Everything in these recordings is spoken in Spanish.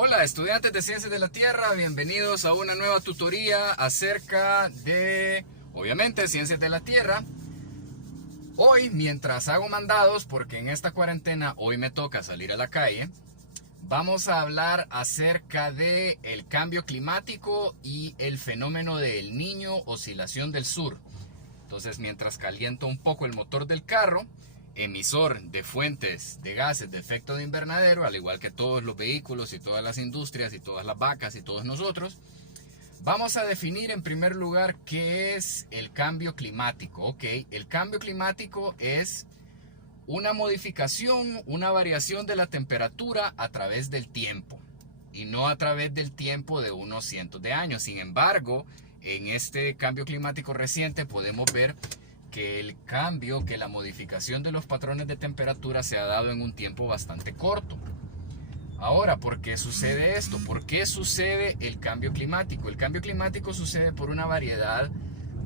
Hola estudiantes de Ciencias de la Tierra, bienvenidos a una nueva tutoría acerca de, obviamente, Ciencias de la Tierra. Hoy, mientras hago mandados, porque en esta cuarentena hoy me toca salir a la calle, vamos a hablar acerca de el cambio climático y el fenómeno del Niño, oscilación del sur. Entonces, mientras caliento un poco el motor del carro, emisor de fuentes de gases de efecto de invernadero, al igual que todos los vehículos y todas las industrias y todas las vacas y todos nosotros, vamos a definir en primer lugar qué es el cambio climático. Ok, el cambio climático es una modificación, una variación de la temperatura a través del tiempo y no a través del tiempo de unos cientos de años. Sin embargo, en este cambio climático reciente podemos ver que el cambio, que la modificación de los patrones de temperatura se ha dado en un tiempo bastante corto. Ahora, ¿por qué sucede esto? ¿Por qué sucede el cambio climático? El cambio climático sucede por una variedad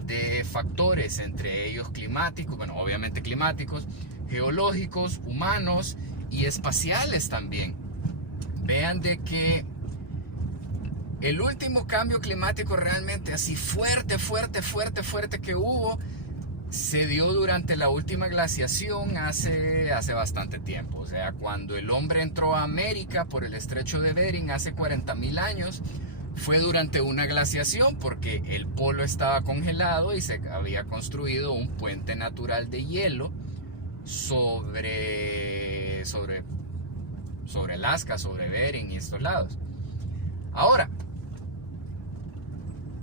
de factores, entre ellos climáticos, bueno, obviamente climáticos, geológicos, humanos y espaciales también. Vean de que el último cambio climático realmente así fuerte que hubo se dio durante la última glaciación hace bastante tiempo. O sea, cuando el hombre entró a América por el estrecho de Bering hace 40.000 años, fue durante una glaciación porque el polo estaba congelado y se había construido un puente natural de hielo sobre Alaska, sobre Bering y estos lados. Ahora,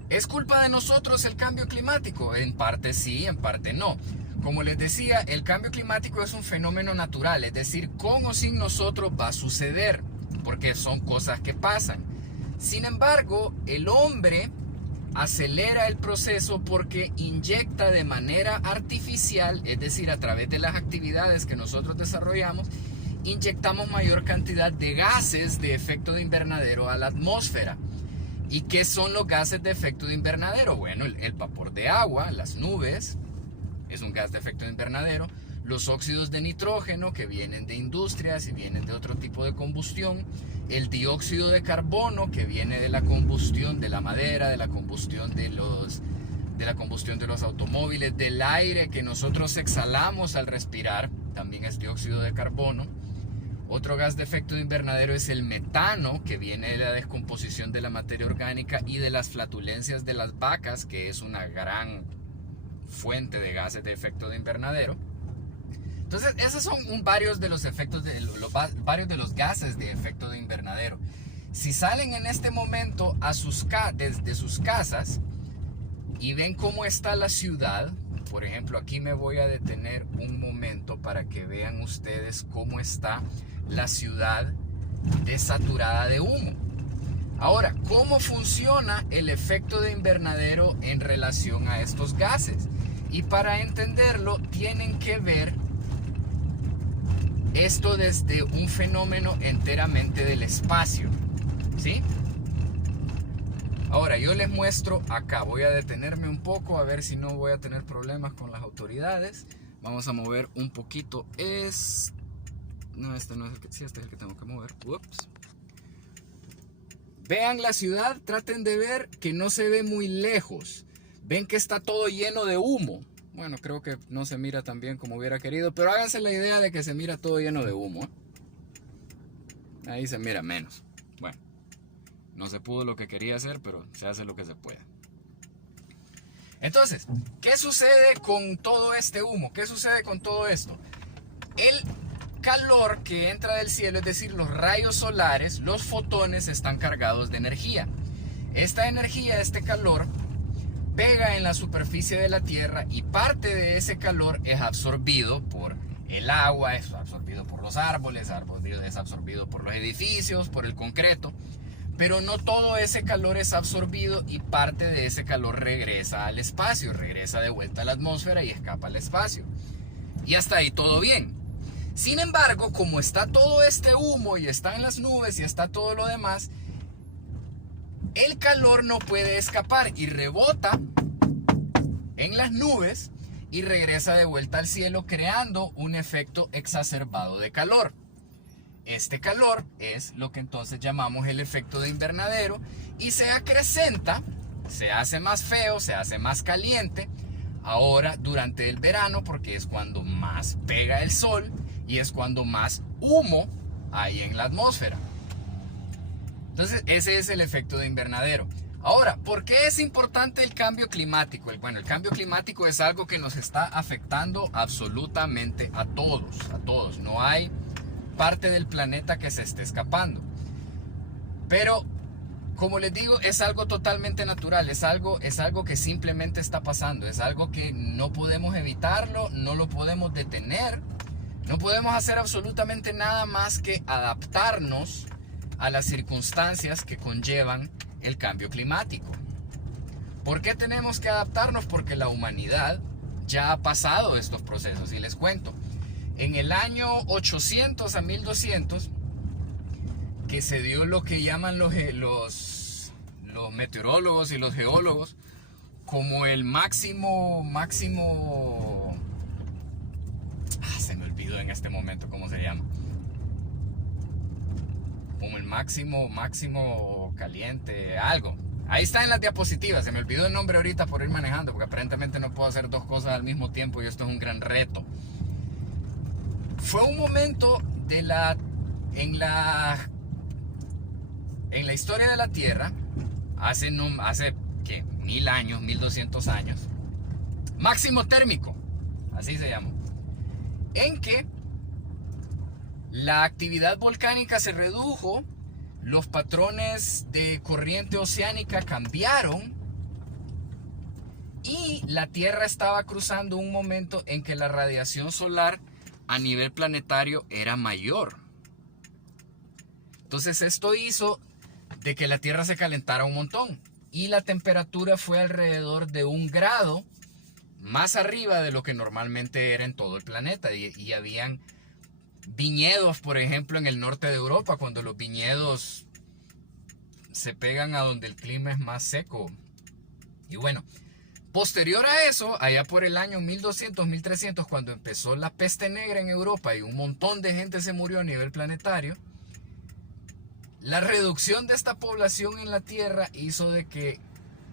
¿es culpa de nosotros el cambio climático? En parte sí, en parte no. Como les decía, el cambio climático es un fenómeno natural, es decir, con o sin nosotros va a suceder, porque son cosas que pasan. Sin embargo, el hombre acelera el proceso porque inyecta de manera artificial, es decir, a través de las actividades que nosotros desarrollamos, inyectamos mayor cantidad de gases de efecto de invernadero a la atmósfera. ¿Y qué son los gases de efecto de invernadero? Bueno, el vapor de agua, las nubes, es un gas de efecto de invernadero. Los óxidos de nitrógeno que vienen de industrias y vienen de otro tipo de combustión. El dióxido de carbono que viene de la combustión de la madera, de la combustión de los automóviles, del aire que nosotros exhalamos al respirar, también es dióxido de carbono. Otro gas de efecto de invernadero es el metano, que viene de la descomposición de la materia orgánica y de las flatulencias de las vacas, que es una gran fuente de gases de efecto de invernadero. Entonces, esos son varios de los efectos varios de los gases de efecto de invernadero. Si salen en este momento desde sus casas y ven cómo está la ciudad, por ejemplo, aquí me voy a detener un momento para que vean ustedes cómo está la ciudad desaturada de humo. Ahora, ¿cómo funciona el efecto de invernadero en relación a estos gases? Y para entenderlo, tienen que ver esto desde un fenómeno enteramente del espacio, ¿sí? Ahora, yo les muestro acá, voy a detenerme un poco a ver si no voy a tener problemas con las autoridades. Vamos a mover un poquito. No, este no es el que... Sí, este es el que tengo que mover. Ups. Vean la ciudad, traten de ver que no se ve muy lejos. Ven que está todo lleno de humo. Bueno, creo que no se mira tan bien como hubiera querido, pero háganse la idea de que se mira todo lleno de humo, ¿eh? Ahí se mira menos. Bueno, no se pudo lo que quería hacer, pero se hace lo que se puede. Entonces, ¿qué sucede con todo este humo? ¿Qué sucede con todo esto? El calor que entra del cielo, es decir, los rayos solares, los fotones están cargados de energía. Esta energía, este calor, pega en la superficie de la Tierra y parte de ese calor es absorbido por el agua, es absorbido por los árboles, es absorbido por los edificios, por el concreto. Pero no todo ese calor es absorbido y parte de ese calor regresa al espacio, regresa de vuelta a la atmósfera y escapa al espacio. Y hasta ahí todo bien. Sin embargo, como está todo este humo y están las nubes y está todo lo demás, el calor no puede escapar y rebota en las nubes y regresa de vuelta al cielo creando un efecto exacerbado de calor. este calor es lo que entonces llamamos el efecto de invernadero y se acrecenta, se hace más feo, se hace más caliente ahora durante el verano porque es cuando más pega el sol y es cuando más humo hay en la atmósfera. Entonces ese es el efecto de invernadero. Ahora, ¿por qué es importante el cambio climático? Bueno, el cambio climático es algo que nos está afectando absolutamente a todos. No hay parte del planeta que se esté escapando. Pero, como les digo, es algo totalmente natural, es algo que simplemente está pasando, es algo que no podemos evitarlo, no lo podemos detener, no podemos hacer absolutamente nada más que adaptarnos a las circunstancias que conllevan el cambio climático. ¿Por qué tenemos que adaptarnos? Porque la humanidad ya ha pasado estos procesos y les cuento. En el año 800 a 1200, que se dio lo que llaman los meteorólogos y los geólogos como el máximo, se me olvidó en este momento cómo se llama, como el máximo caliente, algo. Ahí está en las diapositivas, se me olvidó el nombre ahorita por ir manejando, porque aparentemente no puedo hacer dos cosas al mismo tiempo y esto es un gran reto. Fue un momento en la historia de la Tierra, hace ¿qué? 1000 años, 1200 años, máximo térmico, así se llama, en que la actividad volcánica se redujo, los patrones de corriente oceánica cambiaron y la Tierra estaba cruzando un momento en que la radiación solar a nivel planetario era mayor. Entonces esto hizo de que la Tierra se calentara un montón y la temperatura fue alrededor de 1 grado más arriba de lo que normalmente era en todo el planeta y habían viñedos, por ejemplo, en el norte de Europa, cuando los viñedos se pegan a donde el clima es más seco. Y bueno, posterior a eso, allá por el año 1200, 1300, cuando empezó la peste negra en Europa y un montón de gente se murió a nivel planetario, la reducción de esta población en la Tierra hizo de que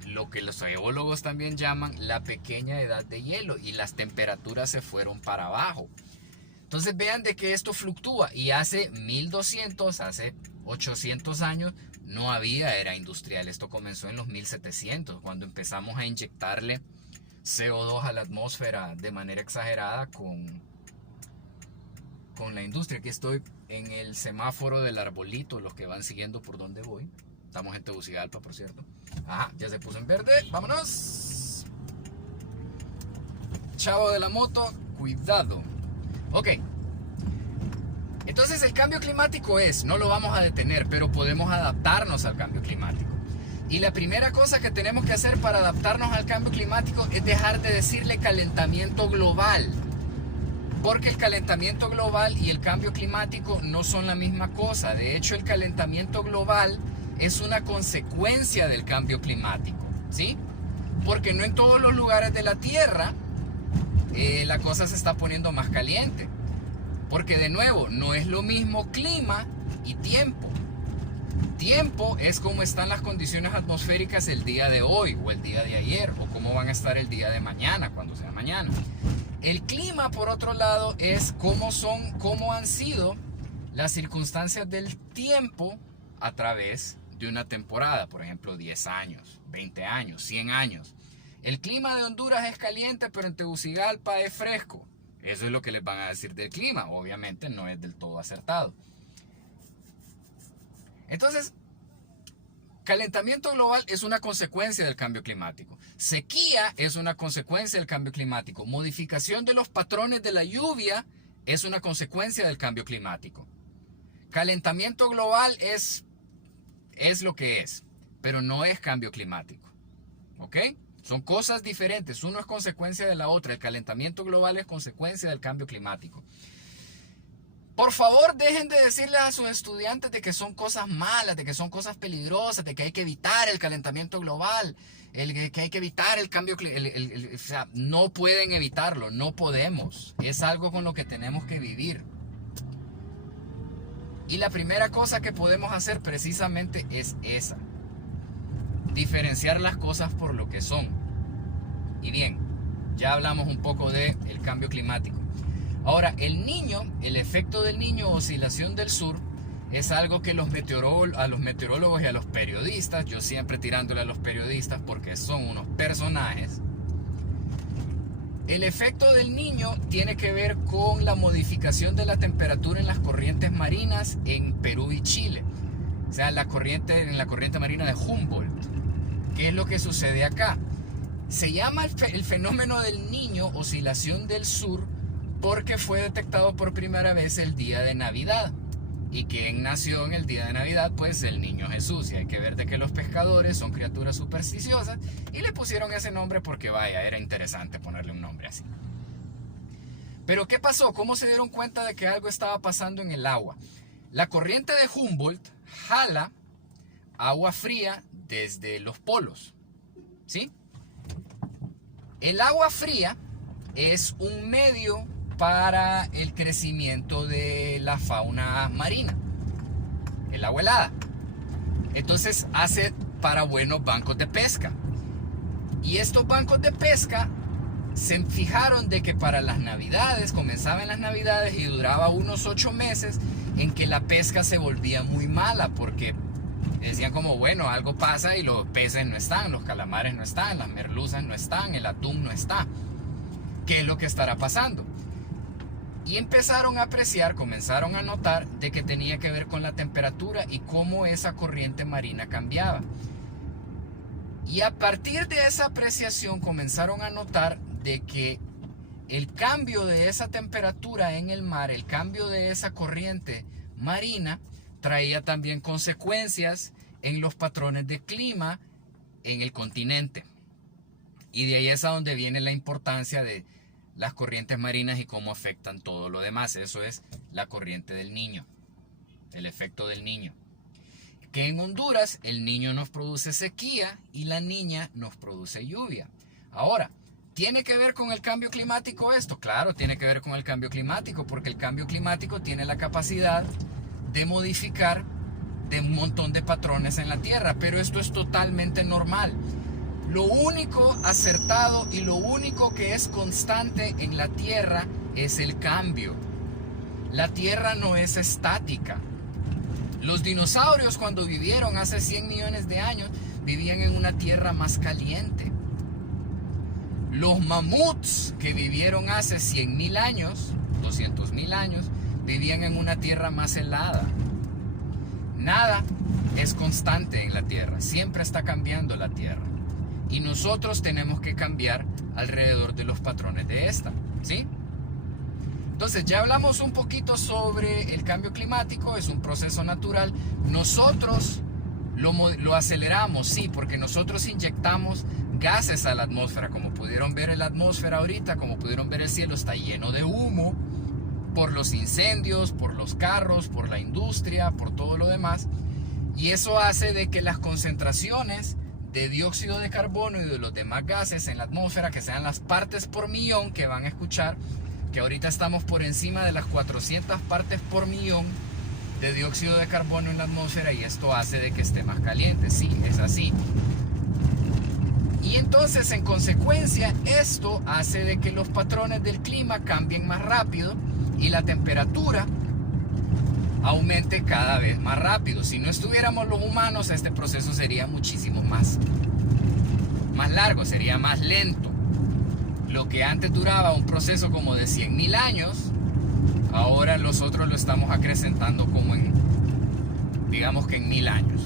lo que los geólogos también llaman la pequeña edad de hielo y las temperaturas se fueron para abajo. Entonces vean de que esto fluctúa y hace 1200, hace 800 años no había era industrial. Esto comenzó en los 1700 cuando empezamos a inyectarle CO2 a la atmósfera de manera exagerada con la industria. Aquí estoy en el semáforo del arbolito, los que van siguiendo por donde voy. Estamos en Tegucigalpa, por cierto. Ajá, ya se puso en verde. ¡Vámonos! Chavo de la moto, cuidado. Ok. Entonces el cambio climático no lo vamos a detener, pero podemos adaptarnos al cambio climático. Y la primera cosa que tenemos que hacer para adaptarnos al cambio climático es dejar de decirle calentamiento global. Porque el calentamiento global y el cambio climático no son la misma cosa. De hecho, el calentamiento global es una consecuencia del cambio climático, ¿sí? Porque no en todos los lugares de la Tierra la cosa se está poniendo más caliente. Porque de nuevo, no es lo mismo clima y tiempo. Tiempo es cómo están las condiciones atmosféricas el día de hoy o el día de ayer o cómo van a estar el día de mañana, cuando sea mañana. El clima, por otro lado, es cómo han sido las circunstancias del tiempo a través de una temporada, por ejemplo, 10 años, 20 años, 100 años. El clima de Honduras es caliente, pero en Tegucigalpa es fresco. Eso es lo que les van a decir del clima. Obviamente no es del todo acertado. Entonces, calentamiento global es una consecuencia del cambio climático. Sequía es una consecuencia del cambio climático. Modificación de los patrones de la lluvia es una consecuencia del cambio climático. Calentamiento global es lo que es, pero no es cambio climático. ¿Ok? Son cosas diferentes. Uno es consecuencia de la otra. El calentamiento global es consecuencia del cambio climático. Por favor, dejen de decirles a sus estudiantes de que son cosas malas, de que son cosas peligrosas, de que hay que evitar el calentamiento global, que hay que evitar el cambio climático. O sea, no pueden evitarlo, no podemos. Es algo con lo que tenemos que vivir. Y la primera cosa que podemos hacer precisamente es esa: diferenciar las cosas por lo que son. Y bien, ya hablamos un poco del cambio climático. Ahora, el efecto del Niño, oscilación del sur, es algo que a los meteorólogos y a los periodistas, yo siempre tirándole a los periodistas porque son unos personajes. El efecto del Niño tiene que ver con la modificación de la temperatura en las corrientes marinas en Perú y Chile. O sea, en la corriente marina de Humboldt. ¿Qué es lo que sucede acá? Se llama el fenómeno del Niño, oscilación del sur, porque fue detectado por primera vez el día de Navidad. ¿Y quién nació en el día de Navidad? Pues el niño Jesús. Y hay que ver de que los pescadores son criaturas supersticiosas y le pusieron ese nombre porque vaya, era interesante ponerle un nombre así. Pero ¿qué pasó? ¿Cómo se dieron cuenta de que algo estaba pasando en el agua? La corriente de Humboldt jala agua fría desde los polos, ¿sí? El agua fría es un medio para el crecimiento de la fauna marina, el agua helada. Entonces hace para buenos bancos de pesca. Y estos bancos de pesca se fijaron de que para las navidades, comenzaban las navidades y duraba unos 8 meses en que la pesca se volvía muy mala, porque decían como, bueno, algo pasa y los peces no están, los calamares no están, las merluzas no están, el atún no está. ¿Qué es lo que estará pasando? Y empezaron a apreciar, comenzaron a notar de que tenía que ver con la temperatura y cómo esa corriente marina cambiaba. Y a partir de esa apreciación comenzaron a notar de que el cambio de esa temperatura en el mar, el cambio de esa corriente marina, traía también consecuencias en los patrones de clima en el continente. Y de ahí es a donde viene la importancia de las corrientes marinas y cómo afectan todo lo demás. Eso es la corriente del Niño, el efecto del Niño. Que en Honduras el Niño nos produce sequía y la Niña nos produce lluvia. Ahora, ¿tiene que ver con el cambio climático esto? Claro, tiene que ver con el cambio climático, porque el cambio climático tiene la capacidad de modificar de un montón de patrones en la Tierra, pero esto es totalmente normal. Lo único acertado y lo único que es constante en la Tierra es el cambio. La Tierra no es estática. Los dinosaurios, cuando vivieron hace 100 millones de años, vivían en una tierra más caliente. Los mamuts, que vivieron hace 100.000 años, 200.000 años, vivían en una tierra más helada. Nada es constante en la Tierra, siempre está cambiando la Tierra. Y nosotros tenemos que cambiar alrededor de los patrones de esta, ¿sí? Entonces ya hablamos un poquito sobre el cambio climático, es un proceso natural. Nosotros lo aceleramos, sí, porque nosotros inyectamos gases a la atmósfera. Como pudieron ver en la atmósfera ahorita, como pudieron ver, el cielo está lleno de humo por los incendios, por los carros, por la industria, por todo lo demás. Y eso hace de que las concentraciones de dióxido de carbono y de los demás gases en la atmósfera, que sean las partes por millón que van a escuchar, que ahorita estamos por encima de las 400 partes por millón de dióxido de carbono en la atmósfera, y esto hace de que esté más caliente. Sí, es así. Y entonces, en consecuencia, esto hace de que los patrones del clima cambien más rápido y la temperatura aumente cada vez más rápido. Si no estuviéramos los humanos, este proceso sería muchísimo más largo, sería más lento. Lo que antes duraba un proceso como de 100.000 años, ahora nosotros lo estamos acrecentando como en, digamos que en 1000 años.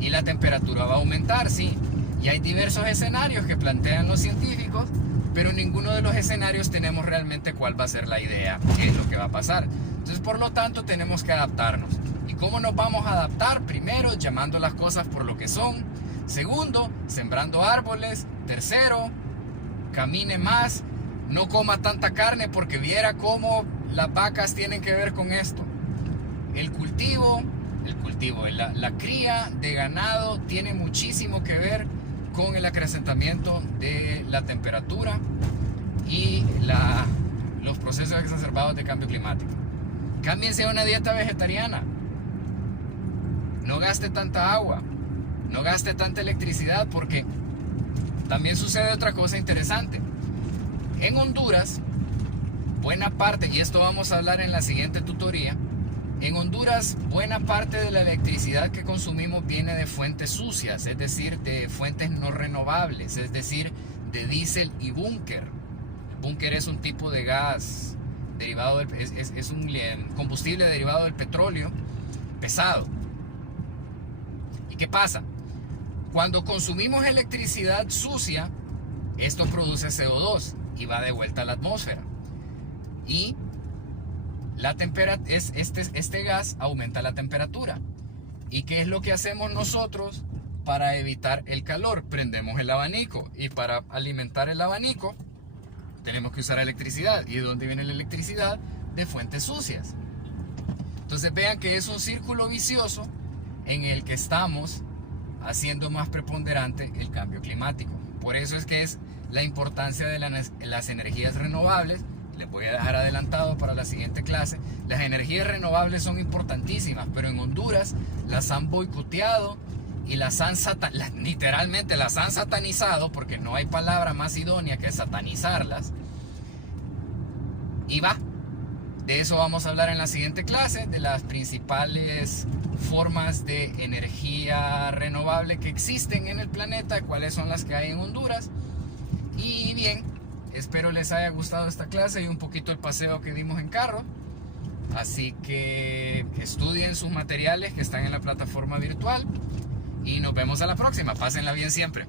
Y la temperatura va a aumentar, sí. Y hay diversos escenarios que plantean los científicos, pero en ninguno de los escenarios tenemos realmente cuál va a ser la idea, qué es lo que va a pasar. Entonces, por lo tanto, tenemos que adaptarnos. ¿Y cómo nos vamos a adaptar? Primero, llamando las cosas por lo que son. Segundo, sembrando árboles. Tercero, camine más. No coma tanta carne, porque viera cómo las vacas tienen que ver con esto. La cría de ganado tiene muchísimo que ver con el acrecentamiento de la temperatura y los procesos exacerbados de cambio climático. Cámbiense a una dieta vegetariana. no gaste tanta agua, no gaste tanta electricidad, porque también sucede otra cosa interesante. En Honduras, buena parte, y esto vamos a hablar en la siguiente tutoría, en Honduras buena parte de la electricidad que consumimos viene de fuentes sucias, es decir, de fuentes no renovables, es decir, de diésel y búnker. El búnker es un tipo de gas derivado es un combustible derivado del petróleo pesado. ¿Y qué pasa? Cuando consumimos electricidad sucia, esto produce CO2 y va de vuelta a la atmósfera. Y este gas aumenta la temperatura. ¿Y qué es lo que hacemos nosotros para evitar el calor? Prendemos el abanico, y para alimentar el abanico tenemos que usar electricidad. ¿Y de dónde viene la electricidad? De fuentes sucias. Entonces vean que es un círculo vicioso en el que estamos haciendo más preponderante el cambio climático. Por eso es que es la importancia de las energías renovables. Les voy a dejar adelantado para la siguiente clase. Las energías renovables son importantísimas, pero en Honduras las han boicoteado y literalmente las han satanizado, porque no hay palabra más idónea que satanizarlas. Y de eso vamos a hablar en la siguiente clase, de las principales formas de energía renovable que existen en el planeta, cuáles son las que hay en Honduras. Y bien, espero les haya gustado esta clase y un poquito el paseo que dimos en carro. Así que estudien sus materiales que están en la plataforma virtual y nos vemos a la próxima. Pásenla bien siempre.